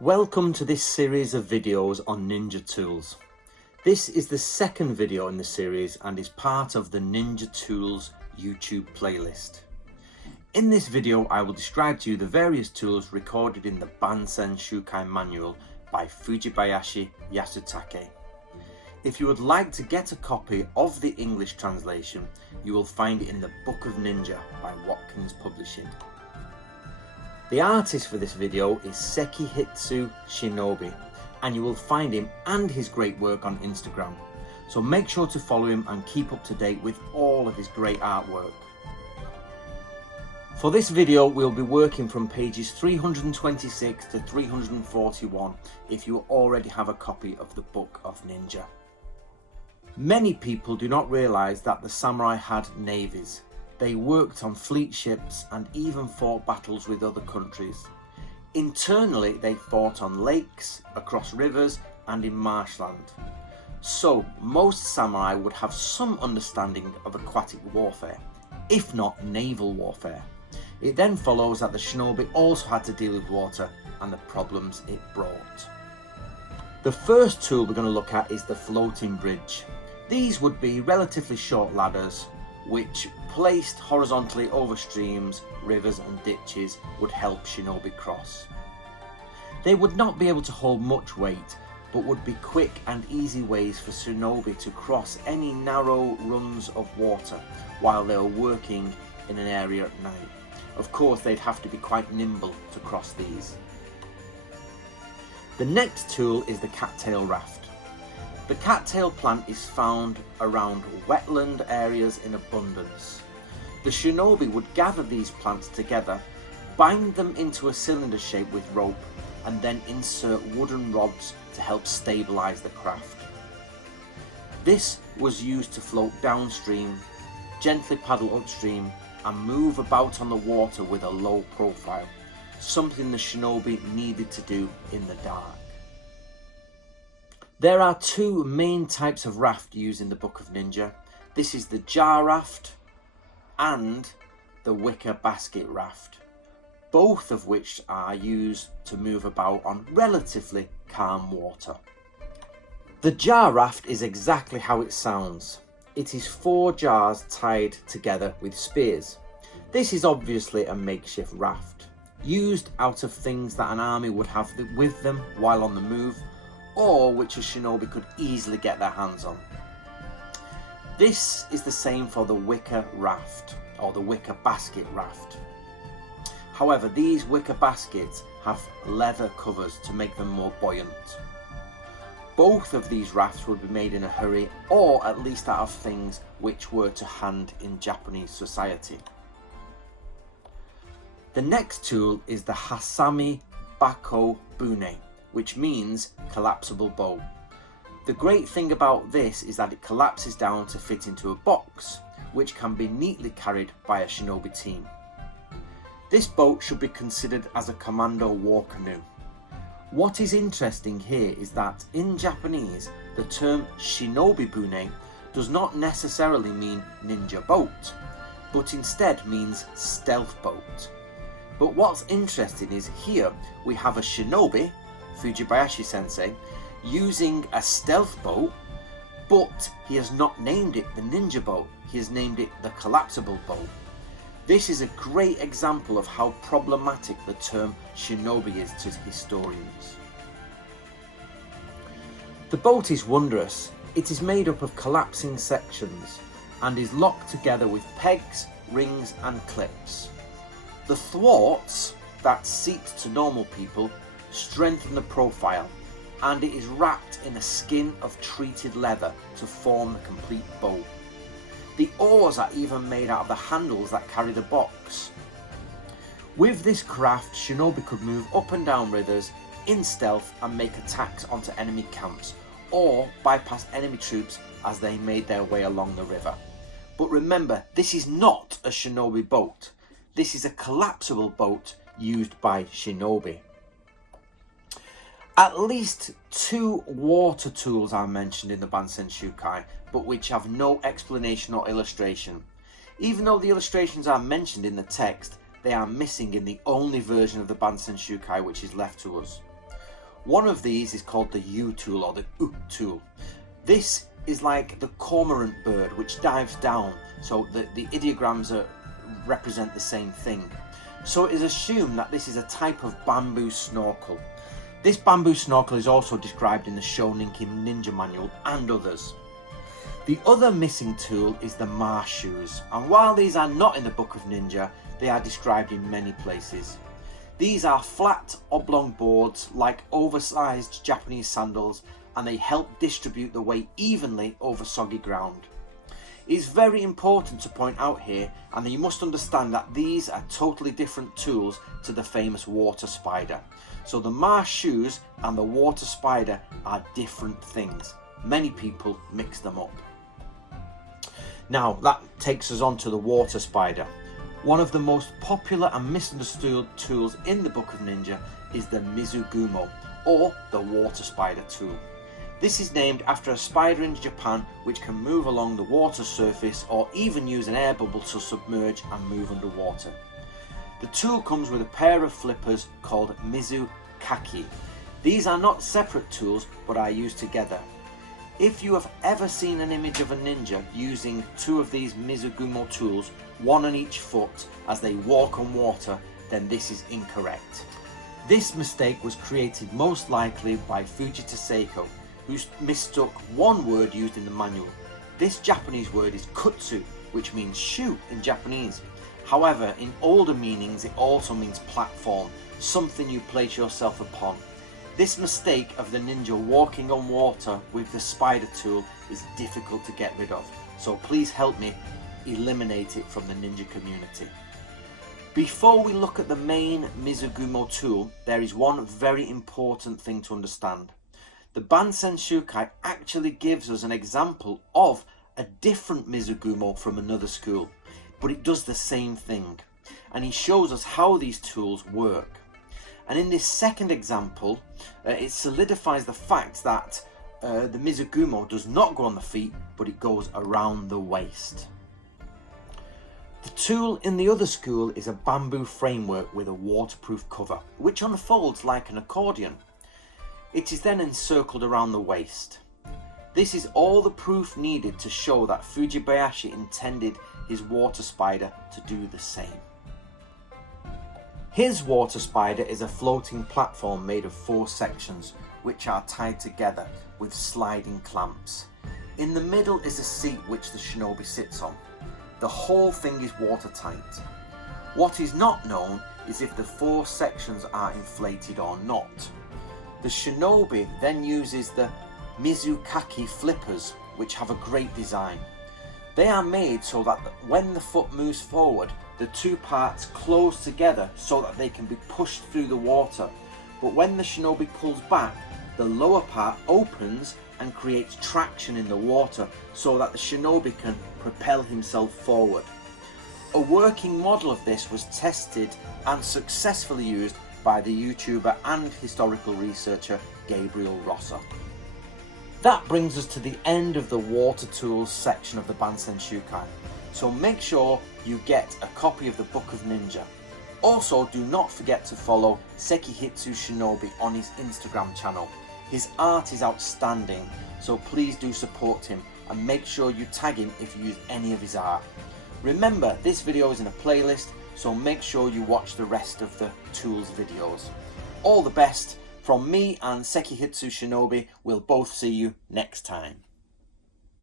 Welcome to this series of videos on ninja tools. This is the second video in the series and is part of the Ninja Tools YouTube playlist. In this video I will describe to you the various tools recorded in the Bansenshukai manual by Fujibayashi Yasutake. If you would like to get a copy of the English translation, you will find it in the Book of Ninja by Watkins Publishing. The artist for this video is Sekihitsu Shinobi, and you will find him and his great work on Instagram. So make sure to follow him and keep up to date with all of his great artwork. For this video we'll be working from pages 326 to 341 if you already have a copy of the Book of Ninja. Many people do not realise that the samurai had navies. They worked on fleet ships and even fought battles with other countries. Internally they fought on lakes, across rivers and in marshland. So most samurai would have some understanding of aquatic warfare, if not naval warfare. It then follows that the shinobi also had to deal with water and the problems it brought. The first tool we're going to look at is the floating bridge. These would be relatively short ladders which, placed horizontally over streams, rivers and ditches, would help shinobi cross. They would not be able to hold much weight, but would be quick and easy ways for shinobi to cross any narrow runs of water while they were working in an area at night. Of course, they'd have to be quite nimble to cross these. The next tool is the cattail raft. The cattail plant is found around wetland areas in abundance. The shinobi would gather these plants together, bind them into a cylinder shape with rope, and then insert wooden rods to help stabilise the craft. This was used to float downstream, gently paddle upstream, and move about on the water with a low profile, something the shinobi needed to do in the dark. There are two main types of raft used in the Book of Ninja. This is the jar raft and the wicker basket raft, both of which are used to move about on relatively calm water. The jar raft is exactly how it sounds. It is 4 jars tied together with spears. This is obviously a makeshift raft, used out of things that an army would have with them while on the move, or which a shinobi could easily get their hands on. This is the same for the wicker raft, or the wicker basket raft. However, these wicker baskets have leather covers to make them more buoyant. Both of these rafts would be made in a hurry, or at least out of things which were to hand in Japanese society. The next tool is the HASAMIBAKO-BUNE, which means collapsible bow. The great thing about this is that it collapses down to fit into a box, which can be neatly carried by a shinobi team. This boat should be considered as a commando war canoe. What is interesting here is that in Japanese, the term shinobi bune does not necessarily mean ninja boat, but instead means stealth boat. But what's interesting is here we have a shinobi, Fujibayashi sensei, using a stealth boat, but he has not named it the ninja boat, he has named it the collapsible boat. This is a great example of how problematic the term shinobi is to historians. The boat is wondrous. It is made up of collapsing sections and is locked together with pegs, rings and clips. The thwarts that seat to normal people strengthen the profile, and it is wrapped in a skin of treated leather to form the complete bow. The oars are even made out of the handles that carry the box. With this craft, shinobi could move up and down rivers in stealth and make attacks onto enemy camps, or bypass enemy troops as they made their way along the river. But remember, this is not a shinobi boat. This is a collapsible boat used by shinobi. At least 2 water tools are mentioned in the Bansenshukai, but which have no explanation or illustration. Even though the illustrations are mentioned in the text, they are missing in the only version of the Bansenshukai which is left to us. One of these is called the U tool or the U tool. This is like the cormorant bird which dives down, so the ideograms represent the same thing. So it is assumed that this is a type of bamboo snorkel. This bamboo snorkel is also described in the Shoninkin Ninja Manual and others. The other missing tool is the Ma shoes, and while these are not in the Book of Ninja, they are described in many places. These are flat oblong boards like oversized Japanese sandals, and they help distribute the weight evenly over soggy ground. It is very important to point out here, and you must understand that these are totally different tools to the famous water spider. So the Ma shoes and the water spider are different things. Many people mix them up. Now that takes us on to the water spider. One of the most popular and misunderstood tools in the Book of Ninja is the MIZUGUMO, or the water spider tool. This is named after a spider in Japan which can move along the water surface or even use an air bubble to submerge and move underwater. The tool comes with a pair of flippers called MIZUGUMO. These are not separate tools but are used together. If you have ever seen an image of a ninja using two of these MIZUGUMO tools, one on each foot, as they walk on water, then this is incorrect. This mistake was created most likely by Fujita Seiko, who mistook one word used in the manual. This Japanese word is kutsu, which means shoe in Japanese. However, in older meanings it also means platform, something you place yourself upon. This mistake of the ninja walking on water with the spider tool is difficult to get rid of, so please help me eliminate it from the ninja community. Before we look at the main MIZUGUMO tool, there is one very important thing to understand. The Bansenshukai actually gives us an example of a different MIZUGUMO from another school, but it does the same thing, and he shows us how these tools work. And in this second example, it solidifies the fact that the MIZUGUMO does not go on the feet, but it goes around the waist. The tool in the other school is a bamboo framework with a waterproof cover, which unfolds like an accordion. It is then encircled around the waist. This is all the proof needed to show that Fujibayashi intended his water spider to do the same. His water spider is a floating platform made of 4 sections, which are tied together with sliding clamps. In the middle is a seat which the shinobi sits on. The whole thing is watertight. What is not known is if the 4 sections are inflated or not. The shinobi then uses the MIZUGUMO flippers, which have a great design. They are made so that when the foot moves forward, the 2 parts close together so that they can be pushed through the water. But when the shinobi pulls back, the lower part opens and creates traction in the water so that the shinobi can propel himself forward. A working model of this was tested and successfully used by the YouTuber and historical researcher Gabriel Rosser. That brings us to the end of the water tools section of the Bansenshukai, so make sure you get a copy of the Book of Ninja. Also, do not forget to follow Sekihitsu Shinobi on his Instagram channel. His art is outstanding, so please do support him and make sure you tag him if you use any of his art. Remember, this video is in a playlist, so make sure you watch the rest of the tools videos. All the best from me and Sekihitsu Shinobi. We'll both see you next time.